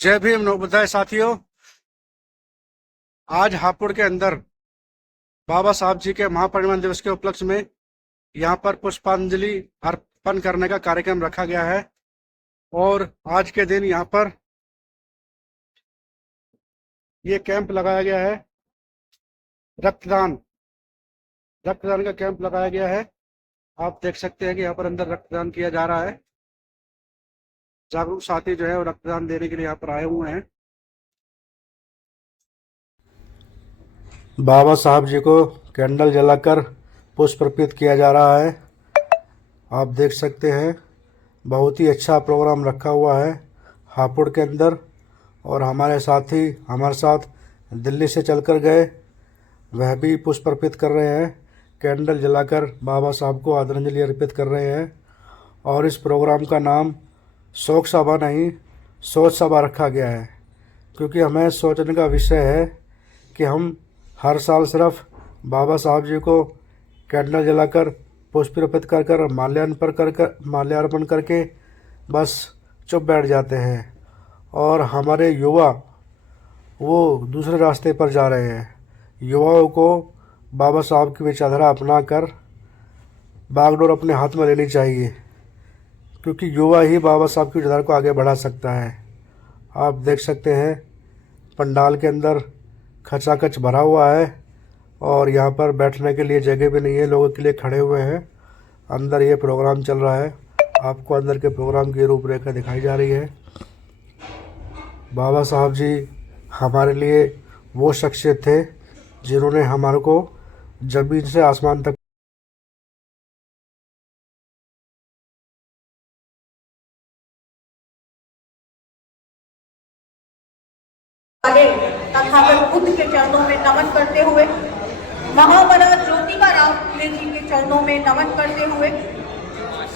जय भीम नवोदय साथियों। आज हापुड़ के अंदर बाबा साहब जी के महापरिनिर्वाण दिवस के उपलक्ष्य में यहाँ पर पुष्पांजलि अर्पण करने का कार्यक्रम रखा गया है। और आज के दिन यहाँ पर ये कैंप लगाया गया है, रक्तदान का कैंप लगाया गया है। आप देख सकते हैं कि यहाँ पर अंदर रक्तदान किया जा रहा है। जागरूक साथी जो है वो रक्तदान देने के लिए यहाँ पर आए हुए हैं। बाबा साहब जी को कैंडल जलाकर पुष्प अर्पित किया जा रहा है। आप देख सकते हैं बहुत ही अच्छा प्रोग्राम रखा हुआ है हापुड़ के अंदर। और हमारे साथी हमारे साथ दिल्ली से चलकर गए, वह भी पुष्प अर्पित कर रहे हैं, कैंडल जलाकर बाबा साहब को आदरांजलि अर्पित कर रहे हैं। और इस प्रोग्राम का नाम शोक सभा नहीं, सोच सभा रखा गया है, क्योंकि हमें सोचने का विषय है कि हम हर साल सिर्फ बाबा साहब जी को कैंडल जलाकर पुष्प अर्पित कर माल्यार्पण करके बस चुप बैठ जाते हैं। और हमारे युवा वो दूसरे रास्ते पर जा रहे हैं। युवाओं को बाबा साहब की विचारधारा अपनाकर बागडोर अपने हाथ में लेनी चाहिए, क्योंकि युवा ही बाबा साहब की विचारधारा को आगे बढ़ा सकता है। आप देख सकते हैं पंडाल के अंदर खचाखच भरा हुआ है और यहाँ पर बैठने के लिए जगह भी नहीं है, लोगों के लिए खड़े हुए हैं। अंदर ये प्रोग्राम चल रहा है। आपको अंदर के प्रोग्राम की रूपरेखा दिखाई जा रही है। बाबा साहब जी हमारे लिए वो शख्सियत थे जिन्होंने हमारे को ज़मीन से आसमान तक तथागत बुद्ध के चरणों में नमन करते हुए, महामना ज्योतिबा राव फुले जी के चरणों में नमन करते हुए,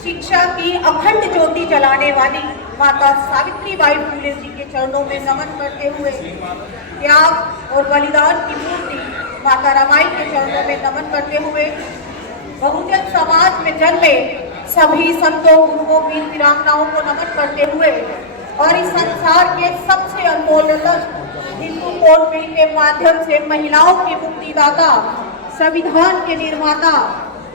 शिक्षा की अखंड ज्योति जलाने वाली माता सावित्रीबाई फुले जी के चरणों में नमन करते हुए, त्याग और बलिदान की मूर्ति माता रमाई के चरणों में नमन करते हुए, बहुजन समाज में जन्मे सभी संतों, गुरुओं, वीर वीरांगनाओं को नमन करते हुए और इस संसार के सबसे अनमोल रत्न हिंदू कोड बिल के माध्यम से महिलाओं की मुक्तिदाता, संविधान के निर्माता,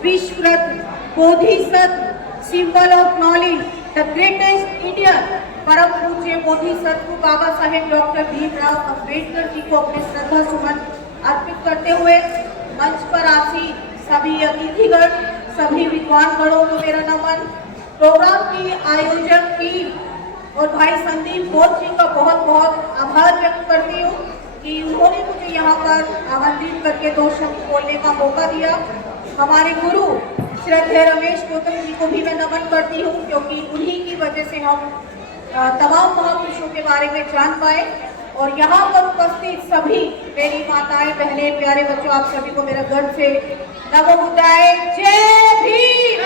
विश्व रत्न, बोधिसत्व, symbol of knowledge, the greatest Indian, परम पूज्य बोधिसत्व बाबा साहेब डॉक्टर भीमराव अम्बेडकर जी को अपने श्रद्धा सुमन अर्पित करते हुए मंच पर आसी सभी अतिथिगण, सभी विद्वानगणों को मेरा नमन। प्रोग्राम की आयोजक टीम और भाई संदीप घोष जी का बहुत बहुत आभार व्यक्त करती हूँ कि उन्होंने मुझे यहाँ पर आमंत्रित करके 2 शब्द बोलने का मौका दिया। हमारे गुरु श्रद्धेय रमेश गौतम जी को भी मैं नमन करती हूँ, क्योंकि उन्हीं की वजह से हम तमाम महापुरुषों के बारे में जान पाए। और यहाँ पर उपस्थित सभी मेरी माताएं, बहनें, प्यारे बच्चों, आप सभी को मेरा गर्व से नमो बुद्धाय। जय भीम,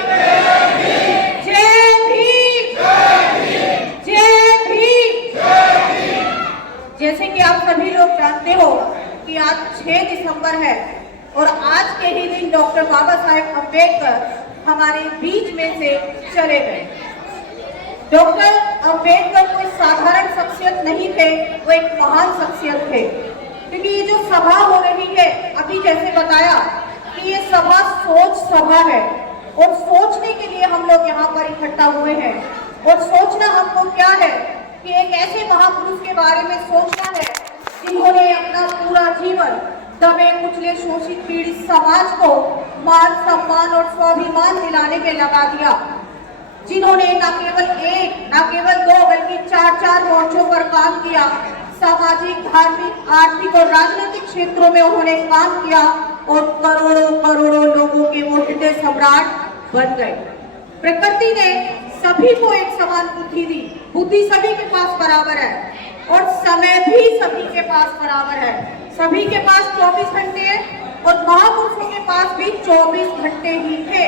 जय भीम, जय भीम। जैसे कि आप सभी लोग जानते हो कि आज 6 दिसंबर है और आज के ही दिन डॉक्टर बाबा साहेब अम्बेडकर हमारे बीच में से चले गए। डॉक्टर अम्बेडकर कोई साधारण शख्सियत नहीं थे, वो एक महान शख्सियत थे। क्योंकि ये जो सभा हो रही है, अभी जैसे बताया कि ये सभा सोच सभा है और सोचने के लिए हम लोग यहाँ पर इकट्ठा हुए हैं। और सोचना हमको क्या है कि एक ऐसे महापुरुष के बारे में सोचना है जिन्होंने अपना पूरा जीवन दबे कुचले शोषित पीड़ित समाज को मान, सम्मान और स्वाभिमान दिलाने में लगा दिया। जिन्होंने न केवल 1, न केवल 2 बल्कि 4 मोर्चों पर काम किया। सामाजिक, धार्मिक, आर्थिक और राजनीतिक क्षेत्रों में उन्होंने काम किया और करोड़ों लोगों के वो हृदय सम्राट बन गए। प्रकृति ने सभी को एक समान बुद्धि दी। बुद्धि सभी के पास बराबर है और समय भी सभी के पास बराबर है। सभी के पास 24 घंटे है और महापुरुषों के पास भी 24 घंटे ही थे।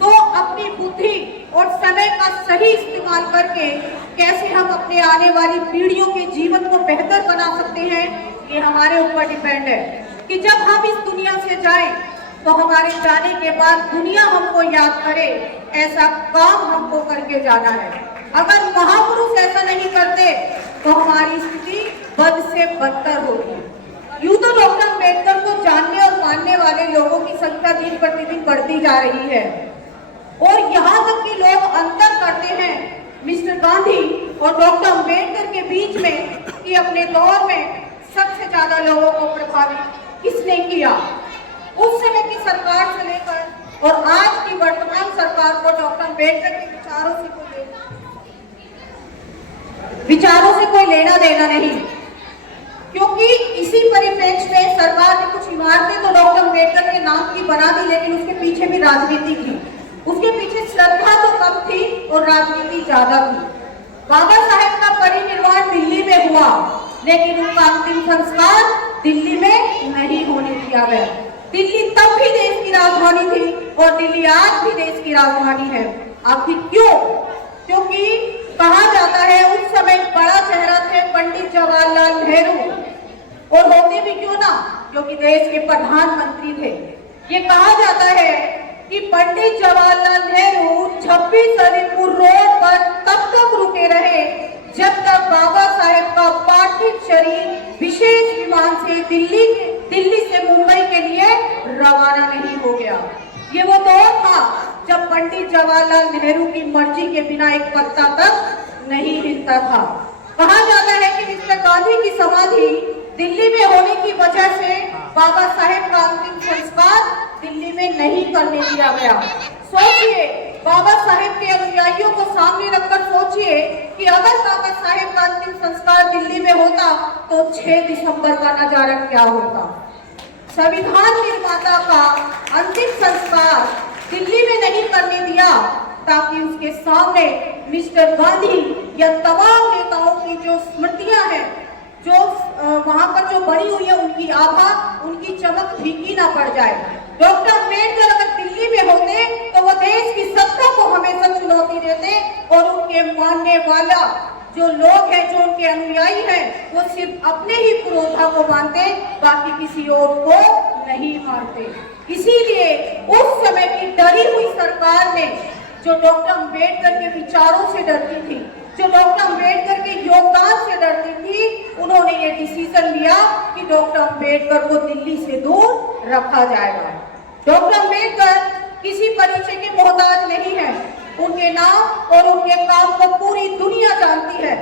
तो अपनी बुद्धि और समय का सही इस्तेमाल करके कैसे हम अपने आने वाली पीढ़ियों के जीवन को बेहतर बना सकते हैं, ये हमारे ऊपर डिपेंड है। कि जब हम इस दुनिया से जाएं तो हमारे जाने के बाद दुनिया हमको याद करे, ऐसा काम हमको करके जाना है। अगर महापुरुष ऐसा नहीं करते तो हमारी स्थिति बद से बदतर होगी। यूं तो डॉक्टर अम्बेडकर को जानने और मानने वाले लोगों की संख्या दिन प्रतिदिन बढ़ती जा रही है और यहाँ तक कि लोग अंतर करते हैं मिस्टर गांधी और डॉक्टर अम्बेडकर के बीच में कि अपने दौर में सबसे ज्यादा लोगों को प्रभावित किसने किया। उस समय की सरकार से लेकर और आज की वर्तमान सरकार को डॉक्टर अम्बेडकर के विचारों से कोई लेना देना नहीं, क्योंकि इसी परिप्रेक्ष्य में सरकार ने कुछ इमारतें तो डॉक्टर अम्बेडकर के नाम की बना दी, लेकिन उसके पीछे भी राजनीति थी। उसके पीछे श्रद्धा तो कम थी और राजनीति ज्यादा थी। बाबा साहेब का परिनिर्वाण दिल्ली में हुआ, लेकिन उनका अंतिम संस्कार दिल्ली में नहीं होने दिया गया। दिल्ली तब भी देश की राजधानी थी और दिल्ली आज भी देश की राजधानी है। आखिर क्यों? क्योंकि कहा जाता है उस समय बड़ा चेहरा थे पंडित जवाहरलाल नेहरू, और होते भी क्यों ना, क्योंकि देश के प्रधानमंत्री थे। ये कहा जाता है कि पंडित जवाहरलाल नेहरू 26 अलीपुर रोड पर तब तक रुके रहे जब तक बाबा साहेब का पार्थिव शरीर विशेष विमान से दिल्ली से मुंबई के लिए रवाना नहीं हो गया। ये वो दौर था जब पंडित जवाहरलाल नेहरू की मर्जी के बिना एक पत्ता तक नहीं हिलता था। कहा जाता है कि मिस्टर गांधी की समाधि दिल्ली में होने की वजह से बाबा साहेब का अंतिम संस्कार दिल्ली में नहीं करने दिया गया। सोचिए, बाबा साहेब के अनुयायियों को सामने रखकर सोचिए कि अगर बाबा साहेब का अंतिम संस्कार दिल्ली में होता तो 6 दिसंबर का नजारा क्या होता। संविधान निर्माता का अंतिम संस्कार दिल्ली में नहीं करने दिया ताकि उसके सामने मिस्टर गांधी या तमाम नेताओं की जो स्मृतियां हैं, जो वहां पर जो बनी हुई है, उनकी आभा, उनकी चमक फीकी ना पड़ जाए। डॉक्टर अम्बेडकर अगर दिल्ली में होते तो वो देश की सत्ता को हमेशा चुनौती देते और उनके मानने वाला जो लोग हैं, जो उनके अनुयायी हैं, वो सिर्फ अपने ही पुरोधा को मानते, बाकी किसी और को नहीं मानते। इसीलिए उस समय की डरी हुई सरकार ने, जो डॉक्टर अम्बेडकर के विचारों से डरती थी, जो डॉक्टर अम्बेडकर के योगदान से डरती थी, उन्होंने ये डिसीजन लिया कि डॉक्टर अम्बेडकर को दिल्ली से दूर रखा जाएगा। डॉक्टर अम्बेडकर किसी परिचय के मोहताज नहीं है। उनके नाम और उनके काम को पूरी दुनिया जानती है।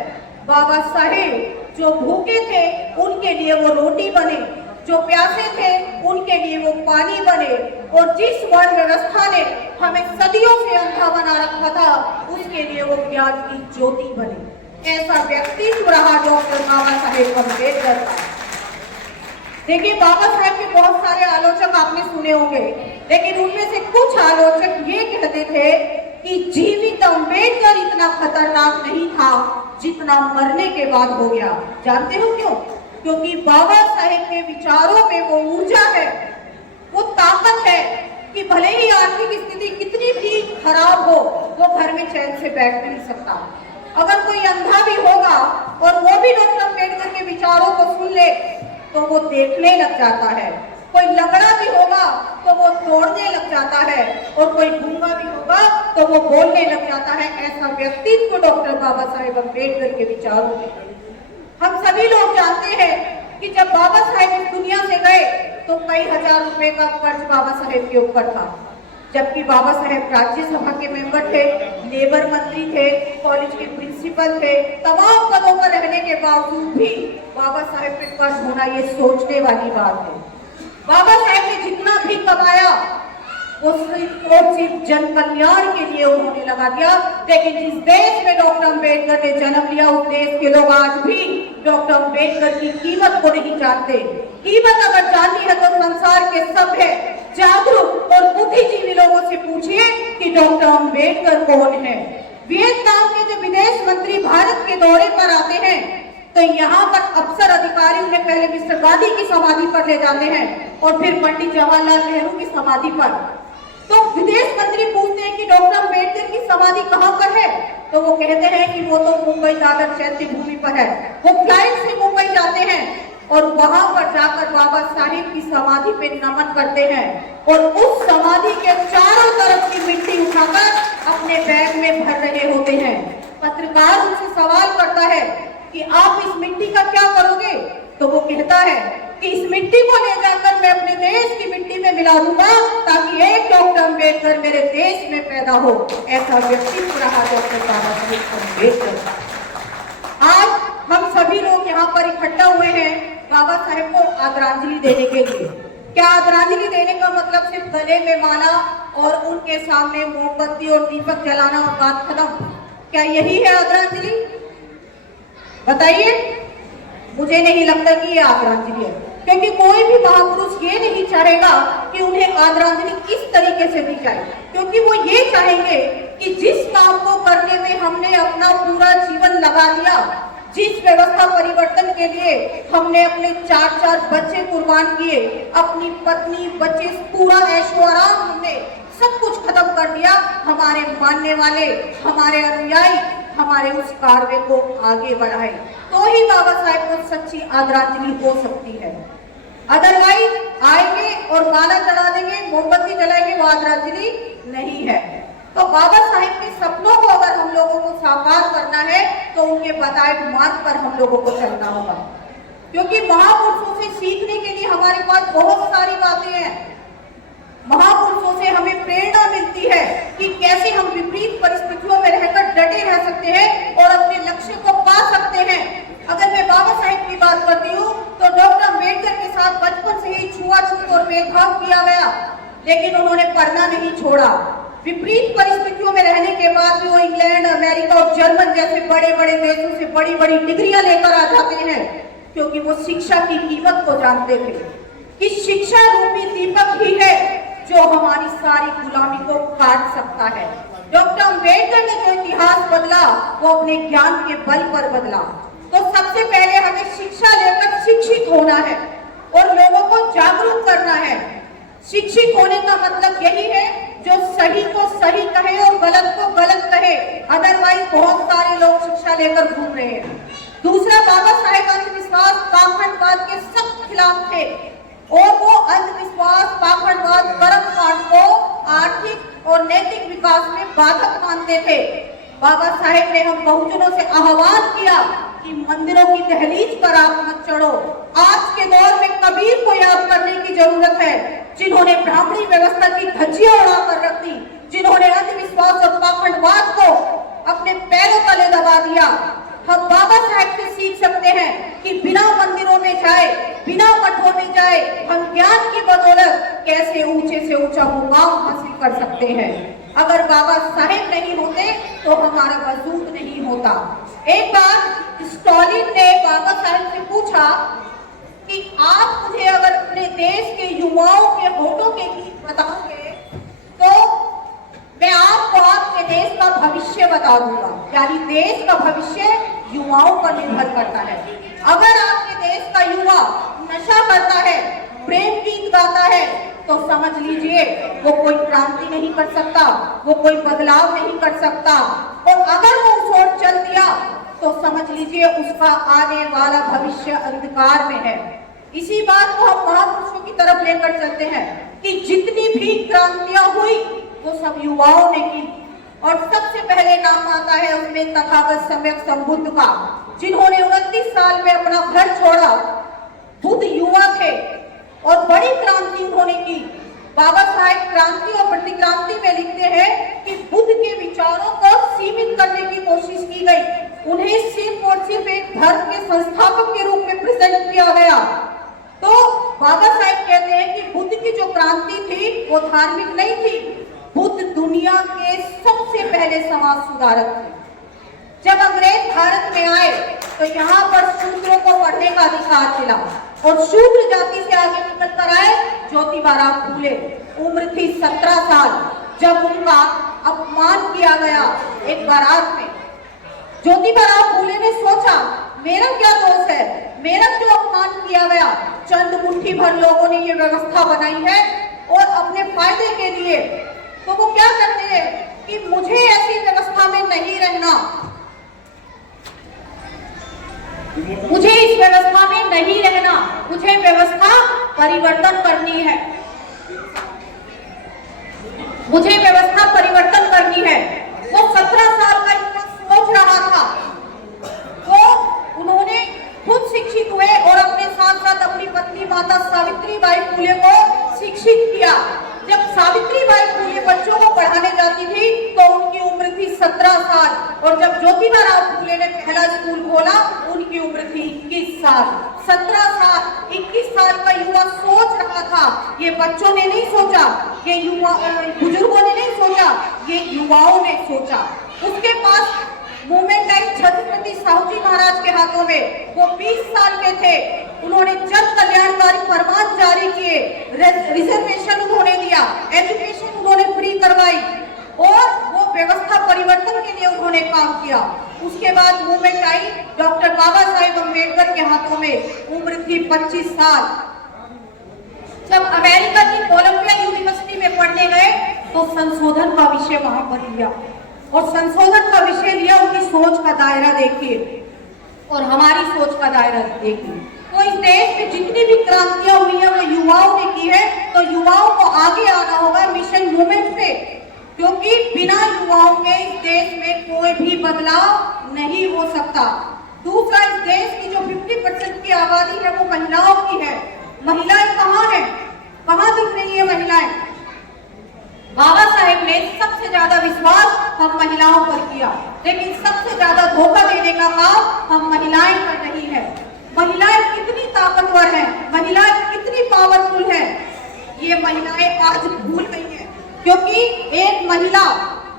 बाबा साहेब जो भूखे थे उनके लिए वो रोटी बने, जो प्यासे थे उनके लिए वो पानी बने, और जिस वर्ण व्यवस्था ने हमें सदियों से अंधा बना रखा था उसके लिए वो ज्ञान की ज्योति बने। ऐसा व्यक्तित्व रहा डॉक्टर बाबा साहेब अम्बेडकर का। देखिए, बाबा साहेब के बहुत सारे आलोचक आपने सुने होंगे, लेकिन उनमें से कुछ आलोचक ये कहते थे कि जीवित अम्बेडकर इतना खतरनाक नहीं था जितना मरने के बाद हो गया। जानते हो क्यों? क्योंकि बाबा साहेब के विचारों में वो ऊर्जा है, वो ताकत है कि भले ही आर्थिक स्थिति कितनी भी खराब हो, वो घर में चैन से बैठ नहीं सकता। अगर कोई अंधा भी होगा और वो भी डॉक्टर अम्बेडकर के विचारों को सुन ले तो वो देखने लग जाता है। कोई लंगड़ा भी होगा तो वो तोड़ने लग जाता है, और कोई गूंगा भी होगा तो वो बोलने लग जाता है। ऐसा व्यक्तित्व डॉक्टर बाबा साहेब अम्बेडकर के विचारों में। हम सभी लोग जानते हैं कि जब बाबा साहेब इस दुनिया से गए तो कई हजार रुपए का कर्ज बाबा साहेब के ऊपर था, जबकि बाबा साहेब राज्यसभा के मेंबर थे, लेबर मंत्री थे, कॉलेज के प्रिंसिपल थे। तमाम पदों पर रहने के बावजूद भी बाबा साहेब पे कर्ज होना ये सोचने वाली बात है। बाबा साहेब ने जितना भी कमाया वो सिर्फ जन कल्याण के लिए उन्होंने लगा दिया। लेकिन जिस देश में डॉक्टर अम्बेडकर ने जन्म लिया उस देश के लोग आज भी डॉक्टर अम्बेडकर की कीमत को नहीं जानते। कीमत अगर जाननी है तो संसार के सभ्य, जागरूक और बुद्धिजीवी लोगों से पूछिए कि डॉक्टर अम्बेडकर कौन है। वियतनाम के जो विदेश मंत्री भारत के दौरे पर आते हैं तो यहाँ पर अफसर अधिकारी उन्हें पहले मिस्टर गांधी की समाधि पर ले जाते हैं और फिर पंडित जवाहरलाल नेहरू की समाधि पर। तो विदेश मंत्री पूछते हैं कि डॉक्टर अम्बेडकर की समाधि कहाँ पर है, तो वो कहते हैं कि वो तो मुंबई दादर चैत्य भूमि पर है। वो फ्लाइट से मुंबई जाते हैं और वहां पर जाकर बाबा साहेब की समाधि पे नमन करते हैं और उस समाधि के चारों तरफ की मिट्टी उठाकर अपने बैग में भर रहे होते हैं। पत्रकार उनसे सवाल करता है कि आप इस मिट्टी का क्या करोगे, तो वो कहता है कि इस मिट्टी को ले जाकर मैं अपने देश की मिट्टी में मिला दूंगा ताकि एक डॉक्टर अम्बेडकर मेरे देश में पैदा हो। ऐसा व्यक्तित्व रहा डॉक्टर बाबा साहेब अम्बेडकर। आज हम सभी लोग यहाँ पर इकट्ठा हुए हैं बाबा साहेब को आदरांजलि देने के लिए। क्या आदरांजलि देने का मतलब सिर्फ गले में माला और उनके सामने मोमबत्ती और दीपक जलाना और बात खत्म? क्या यही है आदरांजलि? बताइए। मुझे नहीं लगता कि ये आदरांजलि है, क्योंकि कोई भी महापुरुष ये नहीं चाहेगा कि उन्हें आदरांजलि इस तरीके से दी जाए, क्योंकि वो ये चाहेंगे कि जिस काम को करने में हमने अपना पूरा जीवन लगा दिया, जिस व्यवस्था परिवर्तन के लिए हमने अपने 4-4 बच्चे कुर्बान किए, अपनी पत्नी बच्चे पूरा ऐशो आराम हमने सब कुछ खत्म कर दिया, हमारे मानने वाले, हमारे अनुयायी हमारे उस कार्य को आगे बढ़ाए, तो ही बाबा साहेब को सच्ची आदरांजलि हो सकती है। अदरवाइज आएंगे और माला चढ़ा देंगे, मोमबत्ती जलाएंगे, वो आदरांजलि नहीं है। तो बाबा साहेब के सपनों को अगर हम लोगों को साकार करना है तो उनके बताए मार्ग पर हम लोगों को चलना होगा, क्योंकि महापुरुषों से सीखने के लिए हमारे पास बहुत सारी बातें हैं। महापुरुषों से हमें प्रेरणा मिलती है कि कैसे हम विपरीत परिस्थितियों में रहकर डटे रह सकते हैं और अपने लक्ष्य को पा सकते हैं। अगर मैं बाबा साहेब की बात करती हूँ तो डॉक्टर अम्बेडकर के साथ बचपन से ही छुआछूत और भेदभाव किया गया, लेकिन उन्होंने पढ़ना नहीं छोड़ा। विपरीत परिस्थितियों में रहने के बाद भी वो इंग्लैंड, अमेरिका और जर्मन जैसे बड़े बड़े देशों से बड़ी बड़ी डिग्रियां लेकर आ जाते हैं, क्योंकि वो शिक्षा की कीमत को जानते थे कि शिक्षा रूपी दीपक ही है जो हमारी सारी गुलामी को काट सकता है। डॉक्टर अम्बेडकर ने जो इतिहास बदला वो अपने ज्ञान के बल पर बदला। तो सबसे पहले हमें शिक्षा लेकर शिक्षित होना है और लोगों को जागरूक करना है। शिक्षित होने का मतलब यही है जो सही को सही कहे और गलत को गलत कहे, अदरवाइज बहुत सारे लोग शिक्षा लेकर घूम रहे हैं। दूसरा, बाबा साहेब अंधविश्वास, पाखंडवाद के सख्त खिलाफ थे और वो अंधविश्वास, पाखंडवाद, कर्मकांड को आर्थिक और नैतिक विकास में बाधक मानते थे। बाबा साहेब ने हम बहुजनों से आह्वान किया कि मंदिरों की दहलीज पर आप मत चढ़ो। आज के दौर में कबीर को याद करने की जरूरत है, जिन्होंने ब्राह्मणी व्यवस्था की धज्जियां उड़ाकर रख दी, जिन्होंने अंधविश्वास और पाखंडवाद को अपने पैरों तले दबा दिया। हम बाबा साहेब से सीख सकते हैं कि बिना मंदिरों में जाए, बिना मठों में जाए, हम ज्ञान की बदौलत कैसे ऊंचे से ऊंचा मुकाम हासिल कर सकते हैं। अगर बाबा साहेब नहीं होते तो हमारा वजूद नहीं होता। एक बार स्टॉलिन ने बाबा साहेब से पूछा कि आप मुझे अगर अपने देश के युवाओं के होठों के गीत बताओगे तो मैं आपको आपके देश का भविष्य बता दूंगा। यानी देश का भविष्य युवाओं पर निर्भर करता है। अगर आपके देश का युवा नशा करता है, प्रेम गीत गाता है, तो समझ लीजिए वो कोई क्रांति नहीं कर सकता, वो कोई बदलाव नहीं कर सकता। और अगर वो उस ओर चल दिया तो समझ लीजिए उसका आने वाला भविष्य अंधकार में है। इसी बात को हम महापुरुषों की तरफ लेकर चलते हैं कि जितनी भी क्रांतियां हुई वो सब युवाओं ने की, और सबसे पहले नाम आता है उसमें तथागत सम्यक संबुद्ध का, जिन्होंने 29 साल में अपना घर छोड़ा। बुद्ध युवा थे और बड़ी क्रांति उन्होंने की। बाबा साहेब क्रांति और प्रतिक्रांति में लिखते हैं कि बुद्ध के विचारों को सीमित करने की कोशिश की गई, उन्हें सिर्फ और सिर्फ एक धर्म के संस्थापक के रूप में प्रेजेंट किया गया। तो बाबा साहेब कहते हैं कि बुद्ध की जो क्रांति थी वो धार्मिक नहीं थी, बुद्ध दुनिया के सबसे पहले समाज सुधारक थे। जब अंग्रेज भारत में आए तो यहाँ पर शूद्रों को पढ़ने का अधिकार मिला और शूद्र जाति से आगे निकल कर आए ज्योतिबा राव फूले। उम्र थी 17 साल जब उनका अपमान किया गया एक बारात में। ज्योतिबा राव फूले ने सोचा मेरा क्या दोष है, मेरा क्यों अपमान किया गया। चंद मुट्ठी भर लोगों ने ये व्यवस्था बनाई है और अपने फायदे के लिए, तो वो क्या करते हैं कि मुझे ऐसी व्यवस्था में नहीं रहना, मुझे इस व्यवस्था में नहीं रहना, मुझे व्यवस्था परिवर्तन करनी है, मुझे व्यवस्था परिवर्तन करनी है। वो 17 साल का युवक सोच रहा था, वो शिक्षित हुए और अपने साथ साथ अपनी पत्नी माता सावित्रीबाई फुले को शिक्षित किया। जब सावित्रीबाई फुले बच्चों को पढ़ाने जाती थी तो उनकी उम्र थी 17 साल और जब ज्योतिबा राव फुले ने पहला स्कूल खोला उनकी उम्र थी 21 साल। 17 साल 21 साल का युवा सोच रहा था। ये बच्चों ने नहीं सोचा, ये युवा बुजुर्गों ने नहीं सोचा, ये युवाओं ने सोचा। उसके पास मूवमेंट आई छत्रपति साहू जी महाराज के हाथों में। वो 20 साल के थे। उन्होंने जन कल्याणकारी फरमान जारी किए, रिजर्वेशन उन्होंने दिया, एजुकेशन उन्होंने फ्री करवाई और वो व्यवस्था परिवर्तन के लिए उन्होंने काम किया। उसके बाद मूवमेंट आई डॉक्टर बाबा साहेब अम्बेडकर के हाथों में। उम्र थी 25 साल। जब अमेरिका की कोलंबिया यूनिवर्सिटी में पढ़ने गए तो संशोधन का विषय वहां पर लिया और संशोधन का विषय लिया। उनकी सोच का दायरा देखिए और हमारी सोच का दायरा देखिए। तो इस देश में जितनी भी क्रांतियां हुई है वो युवाओं ने की है। तो युवाओं को आगे आना होगा मिशन मूवमेंट से, क्योंकि बिना युवाओं के इस देश में कोई भी बदलाव नहीं हो सकता। दूसरा, इस देश की जो 50% की आबादी है वो महिलाओं की है। महिलाएं कहाँ है, कहाँ दिख रही है महिलाएं? बाबा साहेब ने सबसे ज्यादा विश्वास हम महिलाओं पर किया, लेकिन सबसे ज्यादा धोखा देने का काम हम महिलाएं कर रही है। महिलाएं कितनी ताकतवर हैं, महिलाएं कितनी पावरफुल हैं, ये महिलाएं आज भूल गई हैं। क्योंकि एक महिला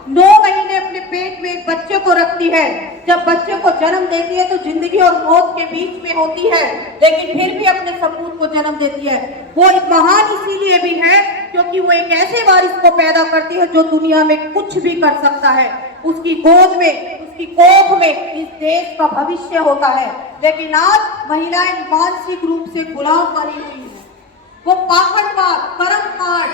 9 महीने अपने पेट में एक बच्चे को रखती है। जब बच्चे को जन्म देती है तो जिंदगी और मौत के बीच में होती है, लेकिन फिर भी अपने सपूत को जन्म देती है। वो महान इसीलिए भी है क्योंकि वो एक ऐसे वारिस को पैदा करती है जो दुनिया में कुछ भी कर सकता है। उसकी गोद में, उसकी कोख में इस देश का भविष्य होता है। लेकिन आज महिलाएं मानसिक रूप से गुलाम बनी हुई है। वो पाखंडवाद, कर्मकांड,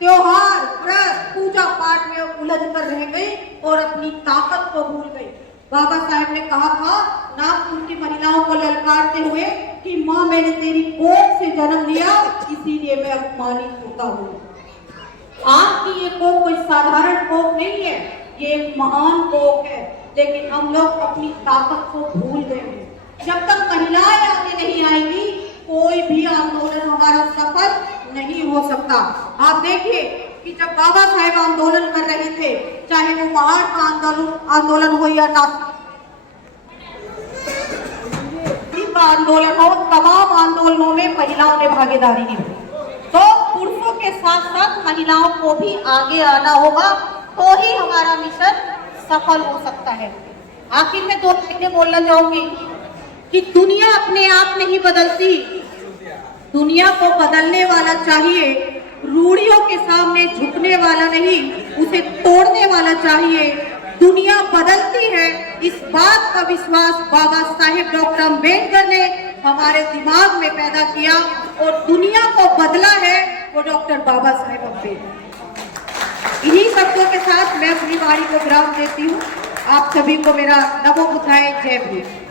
त्योहार, व्रत, पूजा पाठ में उलझ कर रह गई और अपनी ताकत को भूल गई। बाबा साहेब ने कहा था नागपुर की महिलाओं को ललकारते हुए कि माँ मैंने तेरी कोख से जन्म लिया, इसीलिए मैं अपमानित होता हूँ। आपकी ये कोख कोई साधारण कोख नहीं है, ये एक महान कोख है। लेकिन हम लोग अपनी ताकत को भूल गए हैं। जब तक महिलाएं आगे नहीं आएंगी कोई भी आंदोलन हमारा सफल नहीं हो सकता। आप देखिए कि जब बाबा साहेब आंदोलन कर रहे थे, चाहे वो पहाड़ का आंदोलन हो या नासिक का आंदोलन हो, तमाम आंदोलनों में महिलाओं ने भागीदारी निभाई। तो पुरुषों के साथ साथ महिलाओं को भी आगे आना होगा, तो ही हमारा मिशन सफल हो सकता है। आखिर में 2 लाइनें बोलना चाहूंगी कि दुनिया अपने आप नहीं बदलती, दुनिया को बदलने वाला चाहिए। रूढ़ियों के सामने झुकने वाला नहीं, उसे तोड़ने वाला चाहिए। दुनिया बदलती है, इस बात का विश्वास बाबा साहेब डॉक्टर अम्बेडकर ने हमारे दिमाग में पैदा किया और दुनिया को बदला है वो डॉक्टर बाबा साहेब अम्बेडकर। इन्हीं शब्दों के साथ मैं अपनी वाणी को विराम देती हूँ। आप सभी को मेरा नमो बुद्धाय, जय भीम।